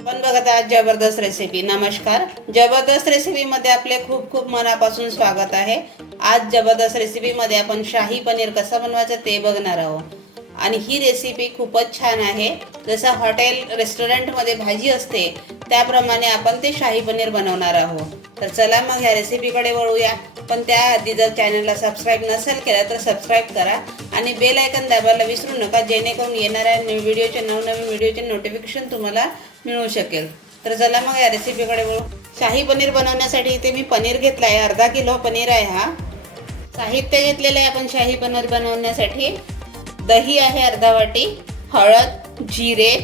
आपण बघत आहात जबरदस्त रेसिपी नमस्कार. जबरदस्त रेसिपीमध्ये आपले खूप खूप मनापासून स्वागत आहे. आज जबरदस्त रेसिपीमध्ये आपण शाही पनीर कसं बनवायचं ते बघणार आहोत. आणि ही रेसिपी खूपच छान आहे. जसं हॉटेल रेस्टॉरंटमध्ये भाजी असते त्याप्रमाणे आपण ते शाही पनीर बनवणार आहोत. तर चला मग ह्या रेसिपीकडे वळूया. पण त्याआधी जर चॅनलला सबस्क्राईब नसेल केलं तर सबस्क्राईब करा. आणि बेल आयकन दाबायला विसरू नका जेणेकरून येणाऱ्या व्हिडिओचे नवनवीन व्हिडिओचे नोटिफिकेशन तुम्हाला मिळू शकेल. तर चला मग या रेसिपीकडे वळू. शाही पनीर बनवण्यासाठी इथे मी पनीर घेतला आहे अर्धा किलो पनीर आहे हा. साहित्य घेतलेलं आहे आपण शाही पनीर बनवण्यासाठी. दही आहे अर्धा वाटी. हळद जिरे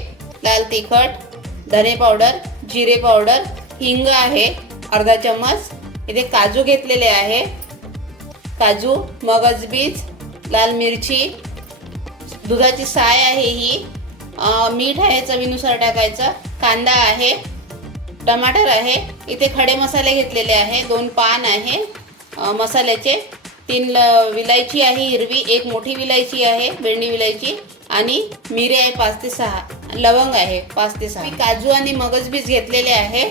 लाल तिखट धने पावडर जिरे पावडर हिंग आहे अर्धा चम्मच. इथे काजू घेतलेले आहे. काजू मगज बीज लाल मिरची. दुधाची साय आहे ही. मीठ आहे चवीनुसार टाकायचं. कांदा आहे टमाटर आहे. इथे खडे मसाले घेतलेले आहे. दोन पान आहे मसाल्याचे. तीन ल- विलायची आहे हिरवी. एक मोठी विलायची आहे भेंडी विलायची. आणि मिरे आहे पाच ते सहा. लवंग आहे पाच ते सहा. काजू आणि मगज बीज घेतलेले आहे.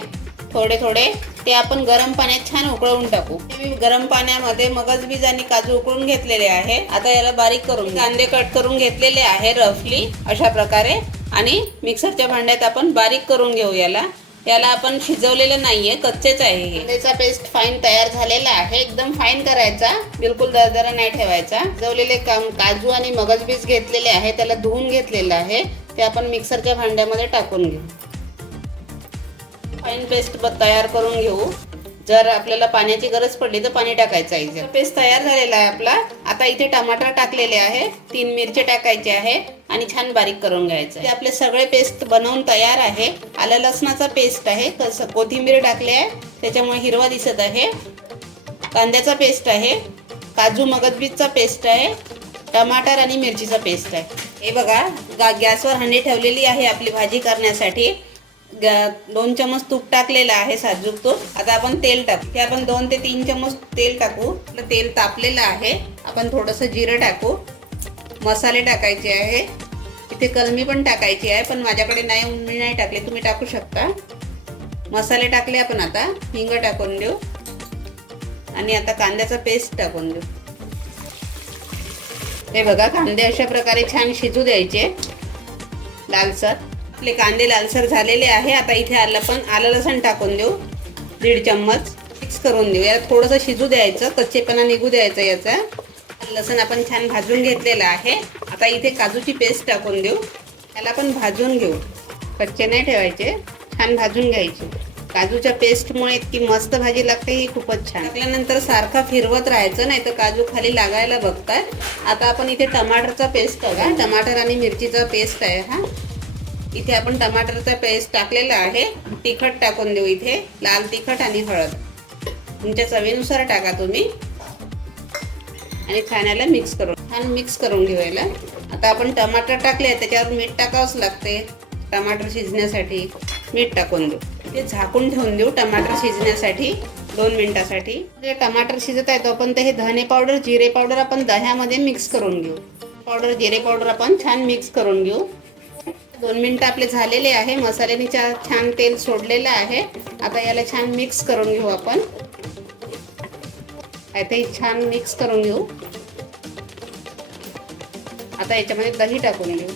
थोडे थोडे. ते आपण गरम पाण्यात छान उकळवून टाकू. मी गरम पाण्यामध्ये मगज बीज आणि काजू उकळून घेतलेले आहे. आता याला बारीक करून कांदे कट करून घेतलेले आहे रफली अशा प्रकारे. आणि मिक्सरच्या भांड्यात आपण बारीक करून घेऊ याला. याला आपण शिजवलेलं नाहीये कच्चेच आहे हे. कांद्याचा पेस्ट फाईन तयार झालेला आहे. एकदम फाईन करायचा. बिलकुल दरदरा नाही ठेवायचा. शिजवलेले काम काजू आणि मगज बीज घेतलेले आहे. त्याला धुवून घेतलेलं आहे. ते आपण मिक्सरच्या भांड्यामध्ये टाकून घेऊ. फाईन पेस्ट तयार करून घेऊ. जर आपल्याला पाण्याची गरज पडली तर पाणी टाकायचं आहे. पेस्ट तयार झालेला आहे आपला आता इथे टमाटर टाकलेले आहे. तीन मिरचे टाकायचे आहे आणि छान बारीक करून घ्यायचं आहे. आपले सगळे पेस्ट बनवून तयार आहे. आलं लसणाचा पेस्ट आहे. कसं कोथिंबीर टाकली आहे. त्याच्यामुळे हिरवा दिसत आहे. कांद्याचा पेस्ट आहे. काजू मगजबीजचा पेस्ट आहे. टमाटर आणि मिरचीचा पेस्ट आहे. हे बघा गॅसवर हंडी ठेवलेली आहे आपली भाजी करण्यासाठी. दोन चमच तूप टाकलेलं आहे साजूक तूप आता आपण तेल टाकू. हे आपण दोन ते तीन चमच तेल टाकू. तेल तापलेलं आहे. आपण थोडंसं जिरं टाकू. मसाले टाकायचे आहे. इथे कलमी पण टाकायची आहे पण माझ्याकडे नाही मी नाही टाकले. तुम्ही टाकू शकता. मसाले टाकले आपण आता. हिंग टाकून देऊ. आणि आता कांद्याचा पेस्ट टाकून देऊ. हे बघा कांदे अशा प्रकारे छान शिजू द्यायचे. लालसर. आपले कांदे लालसर झालेले आहे. आता इथे आलं पण आलं लसण टाकून देऊ. दीड चम्मच. मिक्स करून देऊ. याला थोडंसं शिजू द्यायचं. कच्चेपणा निघू द्यायचा याचा. लसण आपण छान भाजून घेतलेलं आहे. आता इथे काजूची पेस्ट टाकून देऊ. त्याला पण भाजून घेऊ. कच्चे नाही ठेवायचे. छान भाजून घ्यायचे. काजूच्या पेस्टमुळे इतकी मस्त भाजी लागते. ही खूपच छान. टाकल्यानंतर सारखा फिरवत राहायचं. नाही तर काजू खाली लागायला बघतात. आता आपण इथे टमाटरचा पेस्ट बघा. टमाटर आणि मिरचीचा पेस्ट आहे हा. इथे आपण टमाटरचा पेस्ट टाकलेला आहे. तिखट टाकून देऊ इथे. लाल तिखट आणि हळद. तुमच्या चवीनुसार टाका तुम्ही. आणि खाण्याला मिक्स करून. छान मिक्स करून घेऊयाला आता आपण टमाटर टाकले त्याच्यावर मीठ टाकावंच लागते. टमाटर शिजण्यासाठी मीठ टाकून देऊ. ते झाकून ठेवून देऊ टमाटर शिजण्यासाठी दोन मिनिटासाठी. जे टमाटर शिजत आहे तोपर्यंत हे धने पावडर जिरे पावडर आपण दह्यामध्ये मिक्स करून घेऊ. पावडर जिरे पावडर आपण छान मिक्स करून घेऊ. दोन मिनटं आपले झालेले आहे. मसाल्याने छान तेल सोडलेलं आहे. आता याला छान मिक्स करून घेऊ आपण. आता छान मिक्स करून घेऊ. आता याच्यामध्ये दही टाकून घेऊ.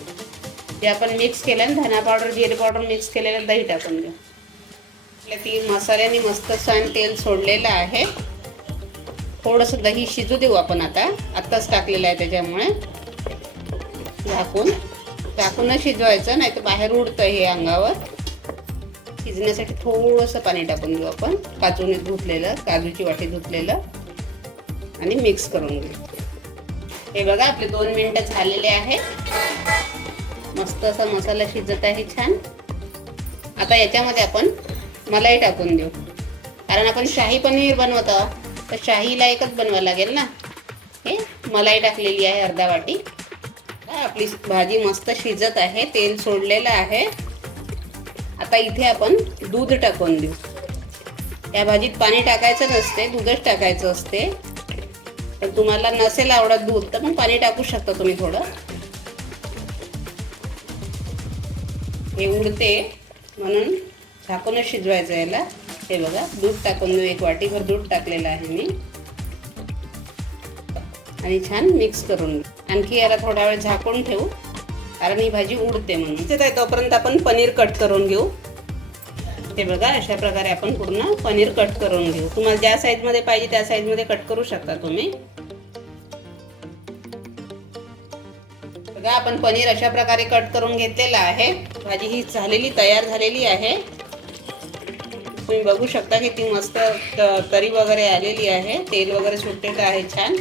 जे आपण मिक्स केलं ना धना पावडर जिरे पावडर मिक्स केलेलं दही टाकून घेऊ. ती मसाल्याने मस्त छान तेल सोडलेलं आहे. थोडंसं दही शिजू देऊ आपण आता. आत्ताच टाकलेलं आहे त्याच्यामुळे. झाकून टाकूनच शिजवायचं नाही तर बाहेर उडतं हे अंगावर. शिजण्यासाठी थोडंसं पाणी टाकून देऊ आपण. काजूने धुतलेलं काजूची वाटी धुतलेलं. आणि मिक्स करून घेऊ. हे बघा आपले दोन मिनटं झालेले आहे मस्त असा मसाला शिजत आहे छान. आता याच्यामध्ये आपण मलाई टाकून देऊ. कारण आपण शाही पनीर बनवत आहोत. तर शाहीला एकच बनवावं लागेल ना? हे मलाई टाकलेली आहे अर्धा वाटी. आपली भाजी मस्त शिजत आहे तेल सोडलेलं आहे. आता इथे आपण दूध टाकून देऊ. या भाजीत पाणी टाकायचं नसते दूधच टाकायचं असते. पण तुम्हाला नसेल आवडत दूध तर मग पाणी टाकू शकता तुम्ही थोडं. हे उडते म्हणून झाकूनच शिजवायचं याला. हे बघा दूध टाकून देऊ एक वाटीभर दूध टाकलेलं आहे मी. आणि छान मिक्स करून घेऊ. आणखी याला थोडा वेळ झाकून ठेवू. कारण ही भाजी उडते म्हणून. ते काय तोपर्यंत आपण पनीर कट करून घेऊ. हे बघा अशा प्रकारे आपण पूर्ण पनीर कट करून घेऊ. तुम्हाला ज्या साईजमध्ये पाहिजे त्या साईजमध्ये कट करू शकता तुम्ही. बघा आपण पनीर अशा प्रकारे कट करून घेतलेलं आहे. भाजी ही झालेली तयार झालेली आहे. तुम्ही बघू शकता की ती मस्त त- तरी वगैरे आलेली आहे. तेल वगैरे सुटलेलं आहे छान.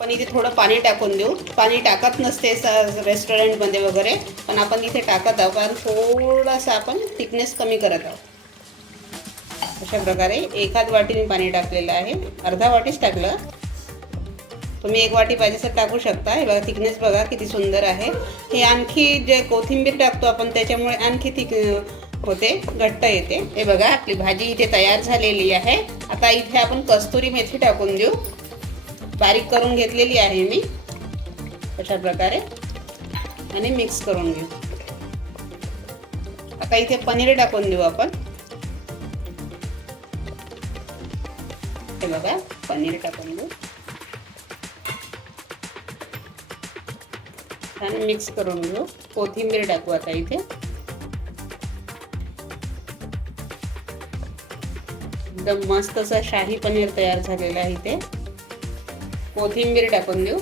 पण इथे थोडं पाणी टाकून देऊ. पाणी टाकत नसते स- रेस्टॉरंटमध्ये वगैरे पण आपण इथे टाकत आहोत कारण थोडासा आपण थिकनेस कमी करत आहोत. अशा प्रकारे एखाद वाटीने पाणी टाकलेलं आहे. अर्धा वाटीच टाकलं. तुम्ही एक वाटी पाहिजे तर टाकू शकता. हे बघा थिकनेस बघा किती सुंदर आहे. हे आणखी जे कोथिंबीर टाकतो आपण त्याच्यामुळे आणखी थिक होते घट्ट येते. हे बघा आपली भाजी इथे तयार झालेली आहे. आता इथे आपण कस्तुरी मेथी टाकून देऊ. बारीक करून घेतलेली आहे मी अशा प्रकारे. आणि मिक्स करून घेऊ. आता इथे पनीर टाकून देऊ आपण. हे बघा पनीर टाकून देऊ. छान मिक्स करून घेऊ. कोथिंबीर टाकू आता इथे. एकदम मस्त असा शाही पनीर तयार झालेला आहे इथे. कोथिंबीर टाकून देऊ.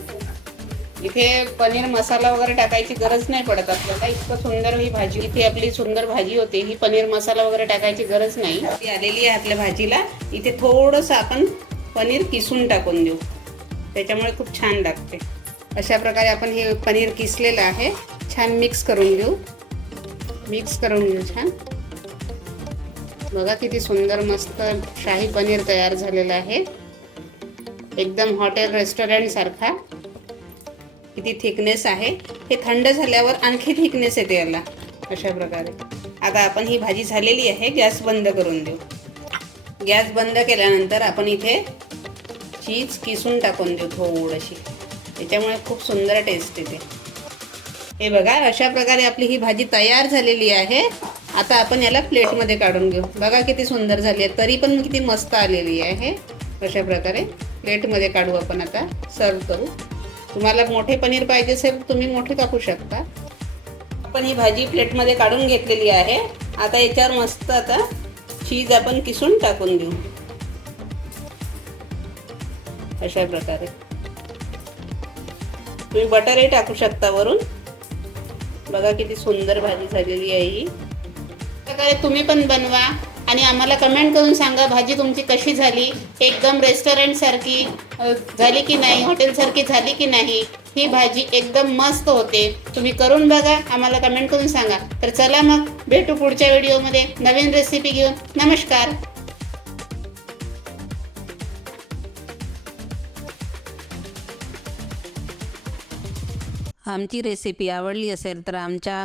इथे पनीर मसाला वगैरे टाकायची गरज नाही पडत आपल्याला. इतकं सुंदर ही भाजी इथे आपली सुंदर भाजी होते ही पनीर मसाला वगैरे टाकायची गरज नाही. ती आलेली आहे आपल्या भाजीला. इथे थोडंसं आपण पनीर किसून टाकून देऊ. त्याच्यामुळे खूप छान लागते. अशा प्रकारे आपण हे पनीर किसलेलं आहे. छान मिक्स करून घेऊ. मिक्स करून घेऊ छान. बघा किती सुंदर मस्त शाही पनीर तयार झालेलं आहे. एकदम हॉटेल रेस्टॉरंटसारखा किती थिकनेस आहे. हे थंड झाल्यावर आणखी थिकनेस येते याला. अशा प्रकारे. आता आपण ही भाजी झालेली आहे. गॅस बंद करून देऊ. गॅस बंद केल्यानंतर आपण इथे चीज किसून टाकून देऊ थोडीशी. त्याच्यामुळे खूप सुंदर टेस्ट येते. हे बघा अशा प्रकारे आपली ही भाजी तयार झालेली आहे. आता आपण याला प्लेटमध्ये काढून घेऊ. बघा किती सुंदर झाली आहे. तरी पण किती मस्त आलेली आहे. अशा प्रकारे. प्लेटमध्ये काढू आपण आता. सर्व करू. तुम्हाला मोठे पनीर पाहिजे असेल तुम्ही मोठे टाकू शकता. आपण ही भाजी प्लेटमध्ये काढून घेतलेली आहे. आता याच्यावर मस्त आता चीज आपण किसून टाकून देऊ अशा प्रकारे. तुम्ही बटरही टाकू शकता वरून. बघा किती सुंदर भाजी झालेली आहे ही. प्रकारे तुम्ही पण बनवा. आणि आम्हाला कमेंट करून सांगा भाजी तुमची कशी झाली? एकदम रेस्टॉरंटसारखी झाली की नाही? हॉटेलसारखी झाली की नाही? ही भाजी एकदम मस्त होते. तुम्ही करून बघा आम्हाला कमेंट करून सांगा. तर चला मग भेटू पुढच्या व्हिडिओमध्ये नवीन रेसिपी घेऊन. नमस्कार. आमची रेसिपी आवडली असेल तर आमच्या